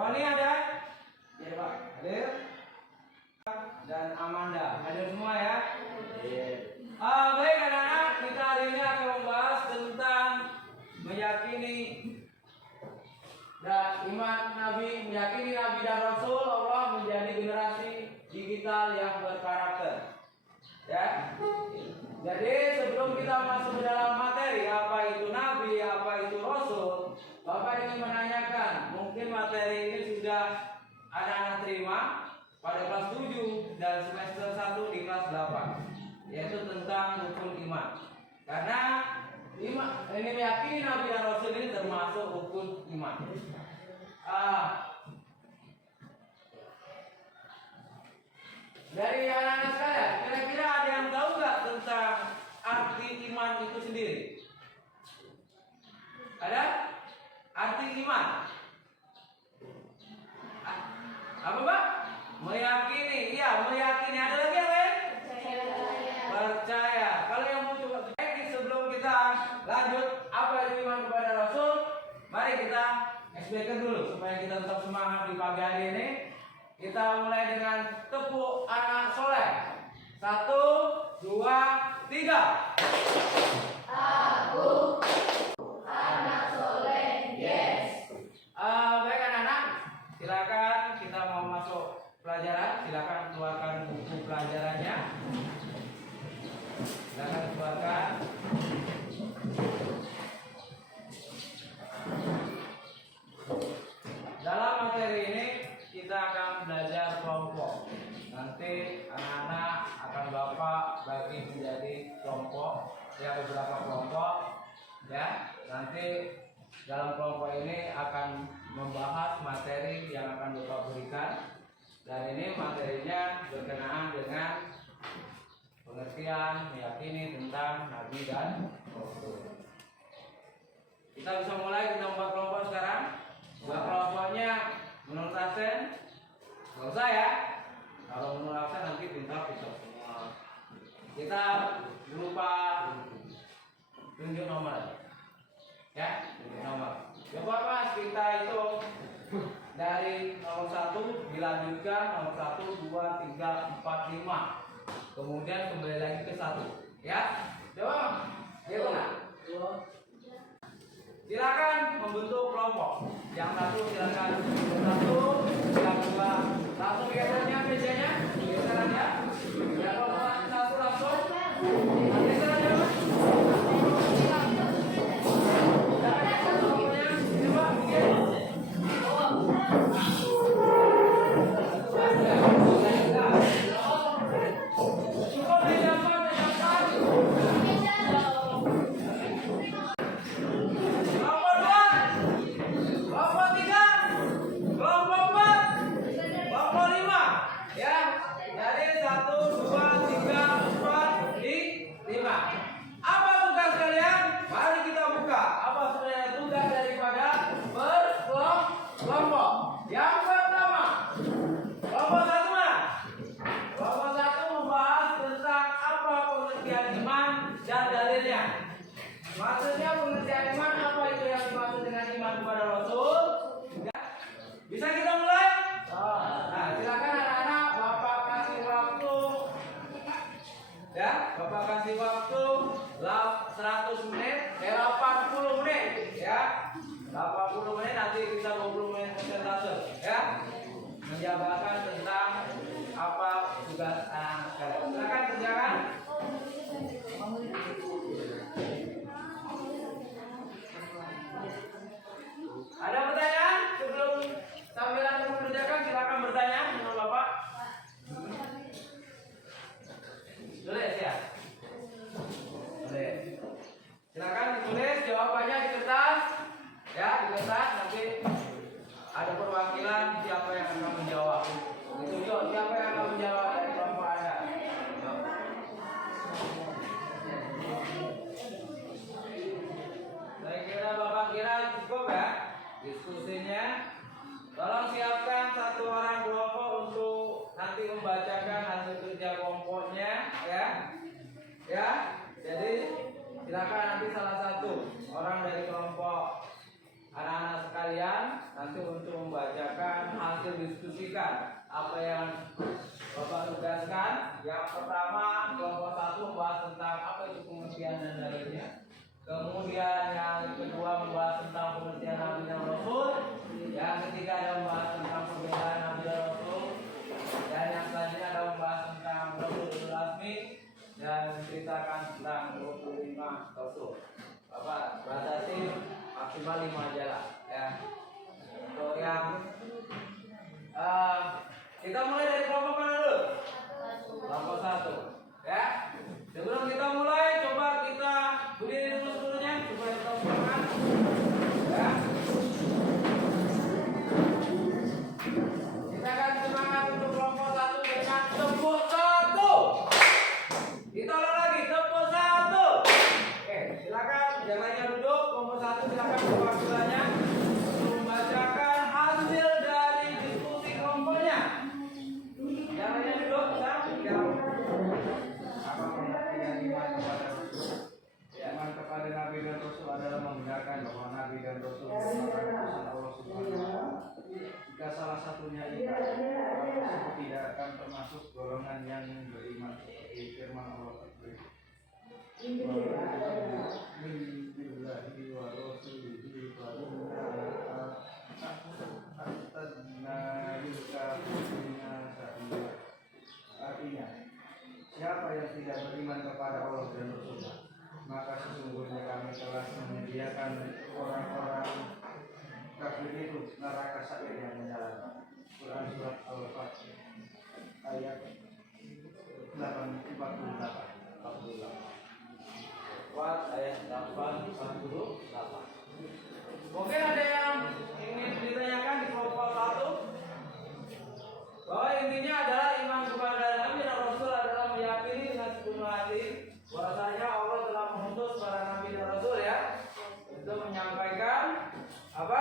Roni ada? Iya Pak. Hadir. Dan Amanda. Hadir semua ya? Iya. Baik anak-anak, kita hari ini akan membahas tentang meyakini dan iman Nabi, meyakini Nabi dan Rasul Allah menjadi generasi digital yang berkarakter. Ya. Jadi sebelum kita masuk ke dalam materi apa itu Nabi, apa itu Rasul, Bapak ingin menanyakan, mungkin materi ini sudah anak-anak terima pada kelas 7 dan semester 1 di kelas 8, yaitu tentang rukun iman. Karena iman, ini meyakini Nabi dan Rasul ini termasuk rukun iman. Dari anak-anak sekalian, kira-kira ada yang tahu nggak tentang arti iman itu sendiri? Ada? Arti iman apa Pak? Meyakini. Iya, meyakini. Ada lagi yang lain? Percaya. Kalau yang mau coba sebelum kita lanjut apa itu iman kepada Rasul, mari kita SBK dulu supaya kita tetap semangat di pagi hari ini. Kita mulai dengan tepuk anak soleh. 1, 2, 3. Aku anak soleh, yes. Baik anak-anak, silakan kita mau masuk pelajaran. Silakan keluarkan buku pelajarannya. Silakan keluarkan. Dalam materi ini kita akan belajar kelompok. Nanti anak-anak akan Bapak bagi menjadi kelompok, ya beberapa kelompok, ya. Nanti dalam kelompok ini akan membahas materi yang akan Bapak berikan, dan ini materinya berkenaan dengan pengertian meyakini tentang Nabi dan Rasul. Kita bisa mulai, kita membuat kelompok sekarang. Buat kelompoknya menurut absen, nggak usah ya. Kalau menurut absen nanti pintar bisa semua. Kita lupa tunjuk nomor aja. Ya, tunjuk nomor. Coba Mas, kita itu dari nomor 1 dilanjutkan nomor 1, 2, 3, 4, 5. Kemudian kembali lagi ke 1. Ya, coba. Ayo Mas. Silakan membentuk kelompok. Yang 1 silakan 1, yang 2 langsung gesernya mejanya, geseran ya. Yang kelompok 1 langsung. Geser aja Mas. Maksudnya pengertian iman, apa itu yang dimaksud dengan iman kepada Rasul? Bisa kita mulai? Nah, silakan anak-anak, Bapak kasih waktu. Ya, Bapak kasih waktu 100 menit, 80 menit, ya. 80 menit, nanti kita 20 menit presentase, ya. Menjabarkan tentang apa tugas anak sekalian. Silakan kerjakan. Ada pertanyaan sebelum sambilan mengerjakan? Silakan bertanya dengan Bapak. Tulis ya. Tulis. Silakan ditulis jawabannya di kertas. Ya, di kertas nanti ada perwakilan siapa yang akan menjawab. Ditunjuk siapa yang akan menjawab dari kelompok Anda. Saya kira Bapak kira cukup ya diskusinya. Tolong siapkan 1 orang kelompok untuk nanti membacakan hasil kerja kelompoknya, ya. Ya. Jadi silakan nanti salah satu orang dari kelompok anak-anak sekalian nanti untuk membacakan hasil diskusikan apa yang Bapak tugaskan. Yang pertama kelompok 1 membahas tentang apa itu pengertian dan dalilnya. Kemudian yang kedua membahas tentang pengertian Nabi dan Rasul. Yang ketiga ada membahas tentang perbedaan Nabi dan Rasul. Dan yang selanjutnya ada membahas tentang Rasulul Azmi dan menceritakan tentang 25 Rasul. Bapak batasi maksimal 5 aja lah ya. Untuk yang kita mulai dari kelompok mana dulu? Kelompok 1 ya. Sebelum kita mulai, coba kita berdiri dulu sebelumnya supaya kita semangat ya. Kita akan semangat untuk kelompok 1 dengan tepuk 1. Kita ulang lagi, tepuk 1. Oke, silakan jangan hanya duduk. Kelompok 1 silakan buka gelarnya untuk membacakan hasil dari diskusi kelompoknya. Jangan hanya duduk, apa pengertian iman kepada Rasul? Iman kepada Nabi dan Rasul adalah membenarkan bahwa Nabi dan Rasul merupakan utusan Allah Subhanahu wa Ta'ala. Jika salah satunya ingkar, orang tersebut tidak akan termasuk golongan yang beriman seperti firman Allah tersebut. Artinya, siapa yang tidak beriman kepada Allah dan Rasulnya, maka sesungguhnya kami telah menyediakan orang-orang kafir itu neraka sa'ir yang menyala. Quran surat Al-Fatih ayat 48. Ayat 48. Mungkin ada yang ingin ditanyakan di kelompok 1 bahwa intinya adalah iman kepada Nabi dan Rasul adalah meyakini dengan sepenuh hati bahwasanya Allah telah mengutus para Nabi dan Rasul ya untuk menyampaikan apa?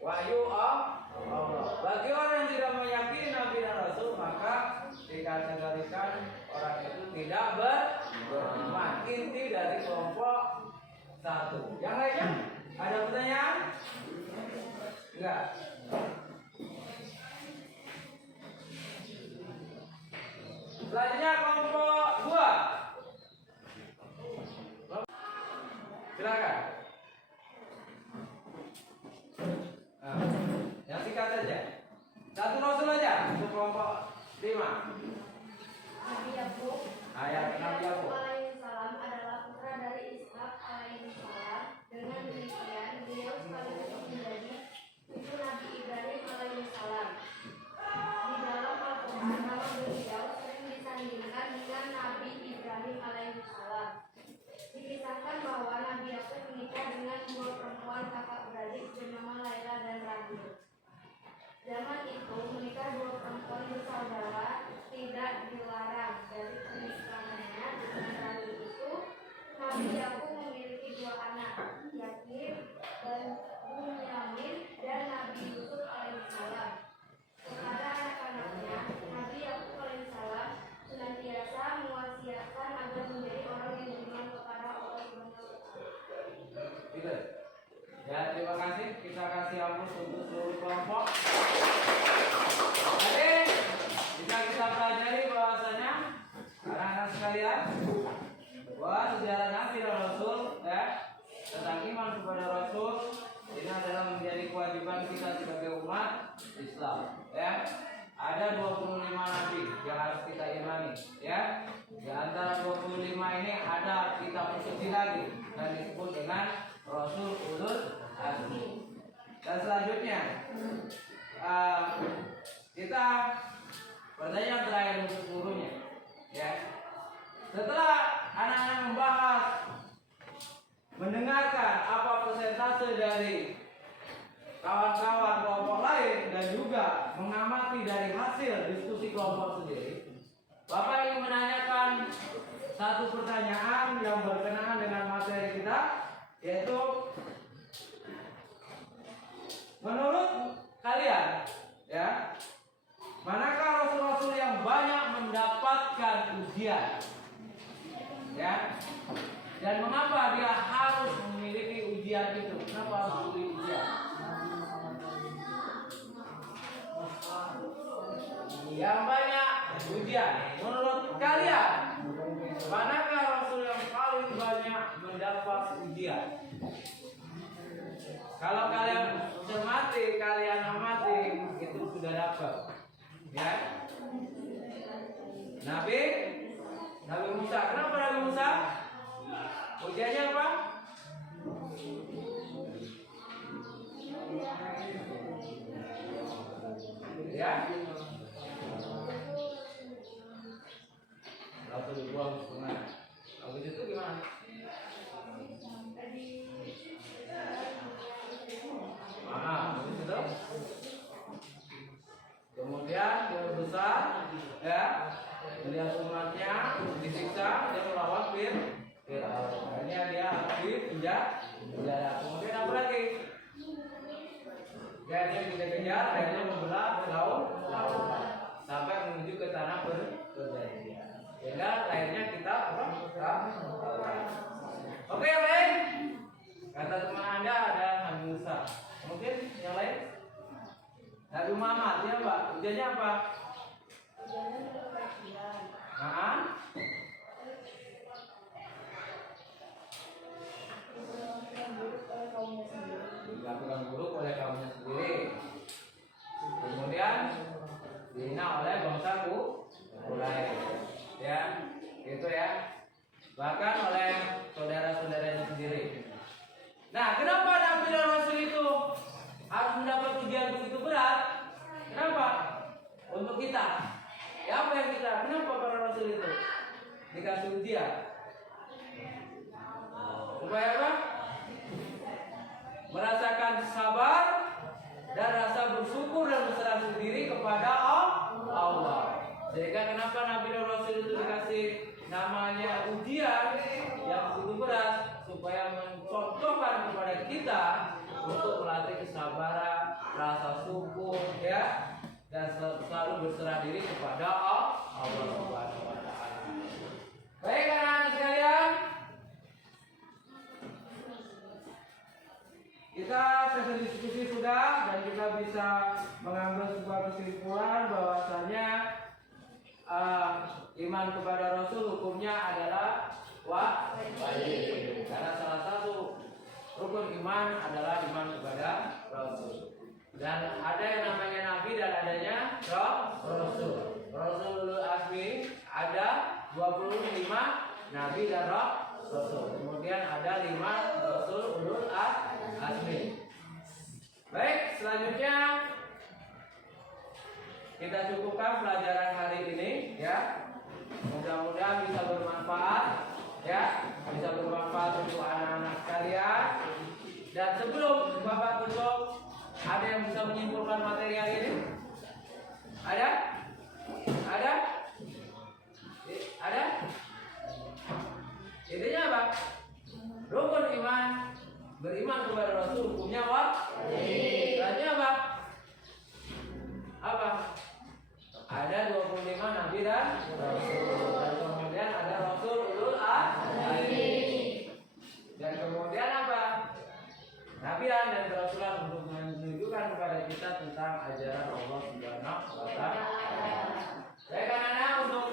Wahyu Allah. Bagi orang yang tidak meyakini Nabi dan Rasul maka dikategorikan orang itu tidak beriman. Inti dari kelompok 1. Yang lainnya ada pertanyaan? Enggak. Selanjutnya kelompok 2. Silakan. Yang singkat saja. Satu Rasul aja untuk kelompok 5. Nabi Yakub alaihissalam adalah putra dari Ishak alaihissalam. Dengan demikian beliau sekaligus menjadi cucu Nabi Ibrahim alaihissalam. Di dalam Al-Quran nama beliau sering disandingkan dengan Nabi Ibrahim alaihissalam. Dikisahkan bahwa Nabi Yakub menikah dengan 2 perempuan kakak beradik bernama Laila dan Rahul. Zaman itu menikah 2 perempuan bersaudara tidak dilarang. Dari pernikahannya dengan Rahul itu Nabi Yakub memiliki 2 anak, Yakub dan Bunyamin dan Nabi Yusuf alaihissalam. Kepada anak-anaknya, Nabi Yakub alaihissalam senantiasa mewasiatkan agar menjadi orang yang beriman kepada Allah Subhanahu wa Ta'ala. Ya, terima kasih. Kita kasih hapus untuk seluruh kelompok. Jadi, bisa kita pelajari bahwasanya anak-anak sekalian bahwa sejarah Nabi dan Rasul ya, tentang iman kepada Rasul ini adalah menjadi kewajiban kita sebagai umat Islam ya. Ada 25 nabi yang harus kita imani ya. Di antara 25 ini ada kita persisi lagi dan disebut dengan Rasul Ulul Azmi. Dan selanjutnya kita pertanyaan terakhir untuk gurunya ya. Setelah anak-anak membahas, mendengarkan apa persentase dari kawan-kawan kelompok lain dan juga mengamati dari hasil diskusi kelompok sendiri, Bapak ingin menanyakan satu pertanyaan yang berkenaan dengan materi kita, yaitu menurut kalian ya, manakah rasul-rasul yang banyak mendapatkan ujian ya, dan mengapa dia harus memiliki ujian itu? Kenapa harus memiliki ujian? yang banyak ujian. Menurut kalian, manakah rasul yang paling banyak mendapat ujian? Kalau kalian cermati, kalian amati, itu sudah dapat. Ya. Nabi Musa. Kenapa Nabi Musa? Ujiannya apa? Ya. Lalu dibuang ke sungai. Habis itu gimana? Habis itu kemudian dia besar, ya, melihat umatnya disiksa, dia melawan Fir'aun. Akhirnya dia dipenjara. Kemudian apa lagi? Akhirnya dikejar, akhirnya membelah laut sampai menuju ke tanah perjanjian. Sehingga akhirnya kita Oke, yang lain? Kata teman Anda ada Nabi Musa. Mungkin yang lain? Nabi Muhammad, ya Pak. Ujiannya apa? Dilakukan buruk oleh kaumnya sendiri. Kemudian dihina oleh bangsa Quraisy. Ya, gitu ya. Bahkan oleh saudara-saudaranya sendiri. Nah, kenapa Nabi dan Rasul itu harus mendapat ujian begitu berat? Kenapa? Untuk kita. Ya, apa yang kita? Kenapa para Rasul itu dikasih ujian? Supaya apa? Merasakan sabar dan rasa bersyukur dan berserah diri kepada Allah. Sehingga kenapa Nabi dan Rasul itu dikasih namanya ujian yang begitu berat, supaya mencontohkan kepada kita untuk melatih kesabaran, rasa syukur, ya, dan selalu berserah diri kepada Allah Subhanahu wa taala. Baik anak-anak sekalian, kita sesi diskusi sudah dan kita bisa mengambil sebuah kesimpulan bahwasanya iman kepada Rasul hukumnya adalah wajib. Karena salah satu rukun iman adalah iman kepada Rasul. Dan ada yang namanya Nabi dan adanya Rasul. Rasulul Azmi ada 25 Nabi dan Rasul. Kemudian ada 5 Rasulul Azmi. Baik, selanjutnya kita cukupkan pelajaran hari ini, ya. Mudah-mudahan bisa bermanfaat, ya, bisa bermanfaat untuk anak-anak sekalian. Dan sebelum Bapak tutup, ada yang bisa menyimpulkan materi hari ini? Ada? Ada? Ada? Intinya apa? Rukun iman, beriman kepada Rasul hukumnya wajib. Selanjutnya apa? Apa? Ada 25 Nabi dan Rasul. Dan kemudian ada Rasulul Azmi. Dan kemudian apa? Nabian dan kerasulan untuk menunjukkan kepada kita tentang ajaran Allah Subhanahu wa taala. Baik anak-anak, untuk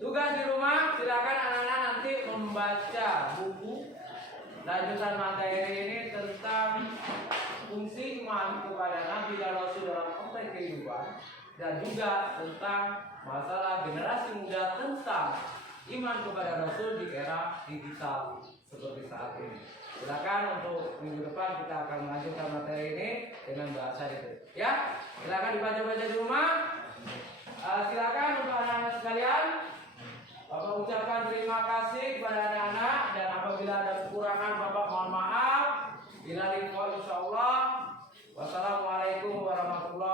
tugas di rumah silakan anak-anak nanti membaca buku lanjutan materi ini tentang fungsi iman kepada Nabi dan Rasul dalam konteks kehidupan, dan juga tentang masalah generasi muda tentang iman kepada Rasul di era digital seperti saat ini. Silakan untuk minggu depan kita akan melanjutkan materi ini dengan bahasa itu. Ya, silakan dibaca-baca di rumah. Silakan untuk anak-anak sekalian, Bapak ucapkan terima kasih kepada anak-anak, dan apabila ada kekurangan Bapak mohon maaf. Insyaallah. Wassalamualaikum warahmatullahi